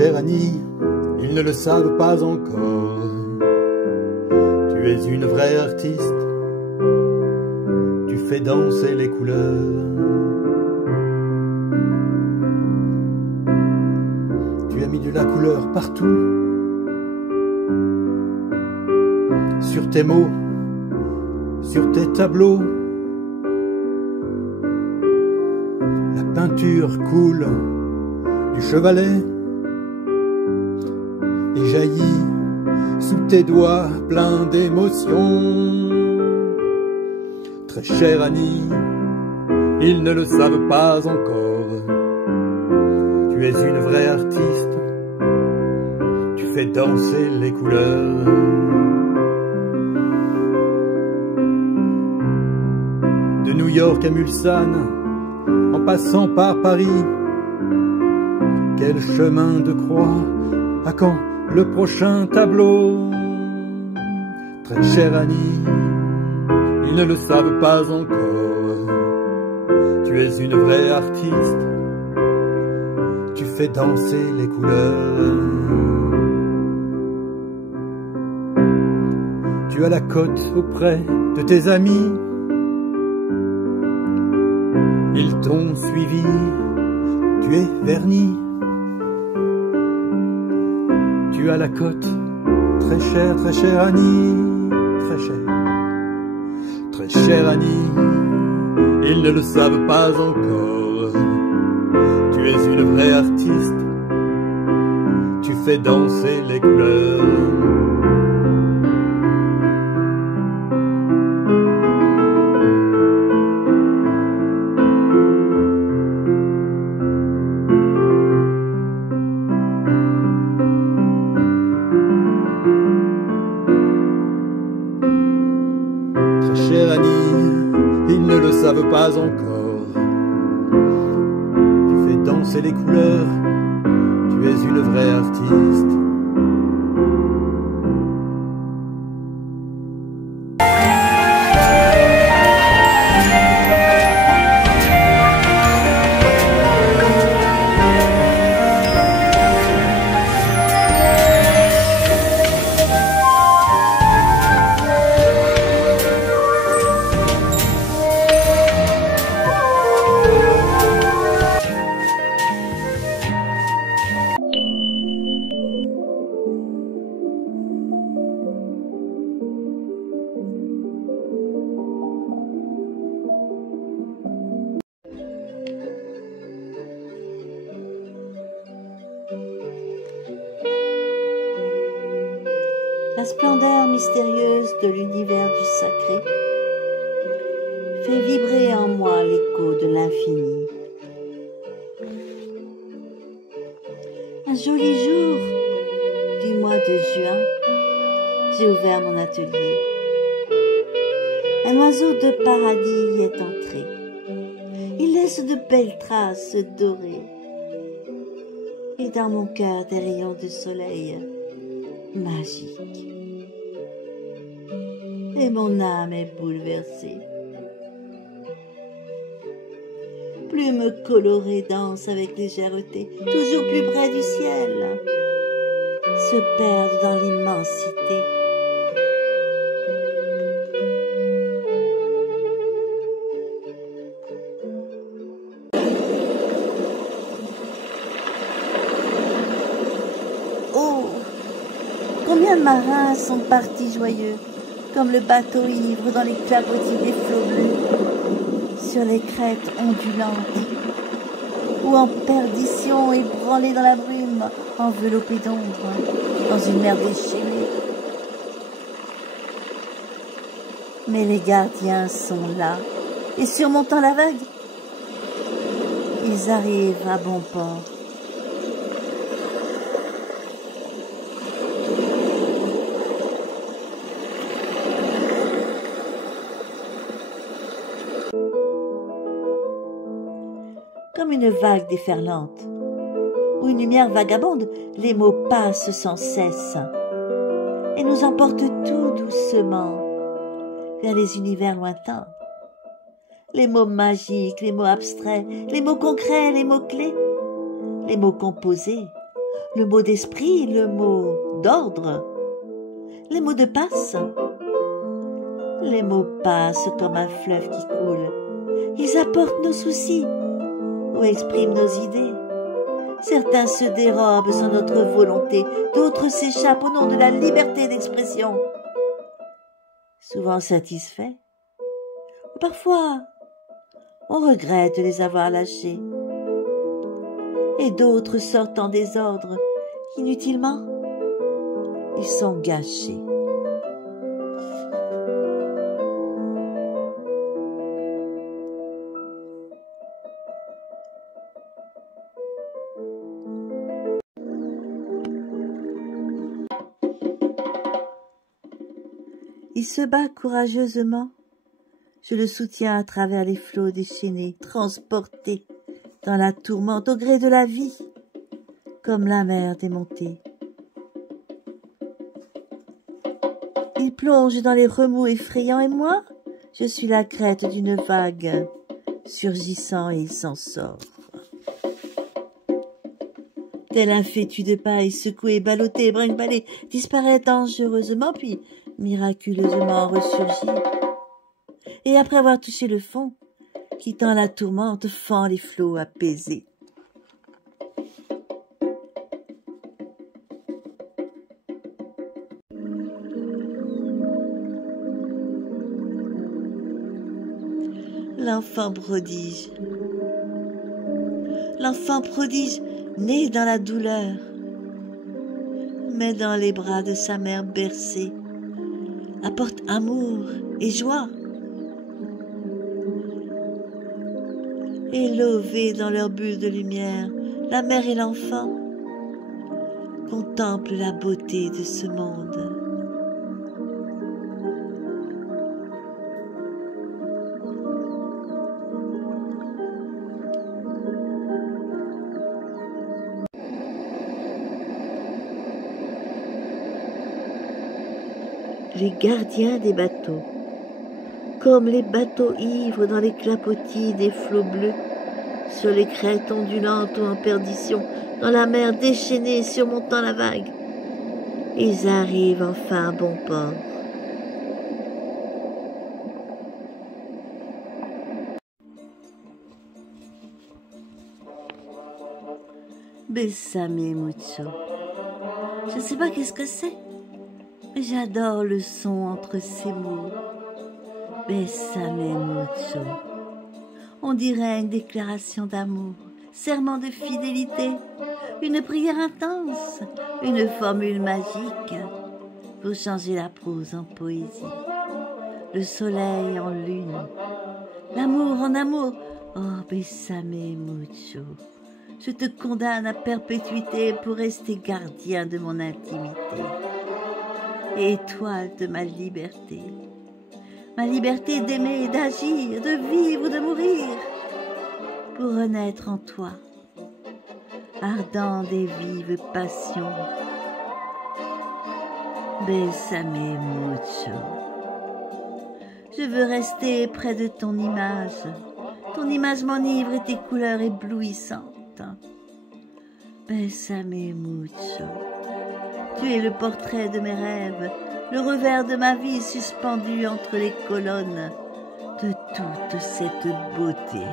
chère Annie, ils ne le savent pas encore. Tu es une vraie artiste, tu fais danser les couleurs. Tu as mis de la couleur partout, sur tes mots, sur tes tableaux. La peinture coule du chevalet et jaillit sous tes doigts pleins d'émotions. Très chère Annie, ils ne le savent pas encore. Tu es une vraie artiste, tu fais danser les couleurs. De New York à Mulsanne, en passant par Paris, quel chemin de croix, à quand le prochain tableau? Très chère Annie, ils ne le savent pas encore. Tu es une vraie artiste, tu fais danser les couleurs. Tu as la cote auprès de tes amis, ils t'ont suivi, tu es verni. Tu as la cote, très chère Annie, très chère Annie, ils ne le savent pas encore. Tu es une vraie artiste, tu fais danser les couleurs. Chère Annie, ils ne le savent pas encore. Tu fais danser les couleurs, tu es une vraie artiste. La splendeur mystérieuse de l'univers du sacré fait vibrer en moi l'écho de l'infini. Un joli jour du mois de juin, j'ai ouvert mon atelier. Un oiseau de paradis y est entré. Il laisse de belles traces dorées. Et dans mon cœur des rayons de soleil magiques. Et mon âme est bouleversée. Plumes colorées dansent avec légèreté, toujours plus près du ciel, se perdent dans l'immensité. Oh, combien de marins sont partis joyeux, comme le bateau ivre dans les clapotis des flots bleus, sur les crêtes ondulantes, ou en perdition ébranlés dans la brume, enveloppés d'ombre, dans une mer déchirée. Mais les gardiens sont là, et surmontant la vague, ils arrivent à bon port. Comme une vague déferlante, ou une lumière vagabonde, les mots passent sans cesse et nous emportent tout doucement vers les univers lointains. Les mots magiques, les mots abstraits, les mots concrets, les mots clés, les mots composés le mot d'esprit, le mot d'ordre, les mots de passe. Les mots passent comme un fleuve qui coule. Ils apportent nos soucis ou expriment nos idées. Certains se dérobent sans notre volonté, d'autres s'échappent au nom de la liberté d'expression. Souvent satisfaits, ou parfois on regrette de les avoir lâchés. Et d'autres sortent en désordre, inutilement, ils sont gâchés. Il se bat courageusement. Je le soutiens à travers les flots déchaînés, transporté dans la tourmente au gré de la vie, comme la mer démontée. Il plonge dans les remous effrayants et moi, je suis la crête d'une vague, surgissant et il s'en sort. Tel un fétu de paille secoué, ballotté, brinque-ballé, disparaît dangereusement, puis miraculeusement ressurgit. Et après avoir touché le fond, quittant la tourmente, fend les flots apaisés. L'enfant prodige. L'enfant prodige, né dans la douleur, mais dans les bras de sa mère bercée, apporte amour et joie. Et lovés dans leur bulle de lumière, la mère et l'enfant contemplent la beauté de ce monde. Les gardiens des bateaux, comme les bateaux ivres dans les clapotis des flots bleus, sur les crêtes ondulantes ou en perdition, dans la mer déchaînée surmontant la vague, ils arrivent enfin à bon port. Bésame mucho. Je ne sais pas qu'est-ce que c'est, mais j'adore le son entre ces mots. Bésame mucho. On dirait une déclaration d'amour, serment de fidélité, une prière intense, une formule magique pour changer la prose en poésie, le soleil en lune, l'amour en amour. Oh, bésame mucho. Je te condamne à perpétuité pour rester gardien de mon intimité et étoile de ma liberté d'aimer, d'agir, de vivre, de mourir, pour renaître en toi, ardent des vives passions. Bésame mucho. Je veux rester près de ton image m'enivre et tes couleurs éblouissantes. Bésame mucho. Tu es le portrait de mes rêves, le revers de ma vie suspendu entre les colonnes de toute cette beauté.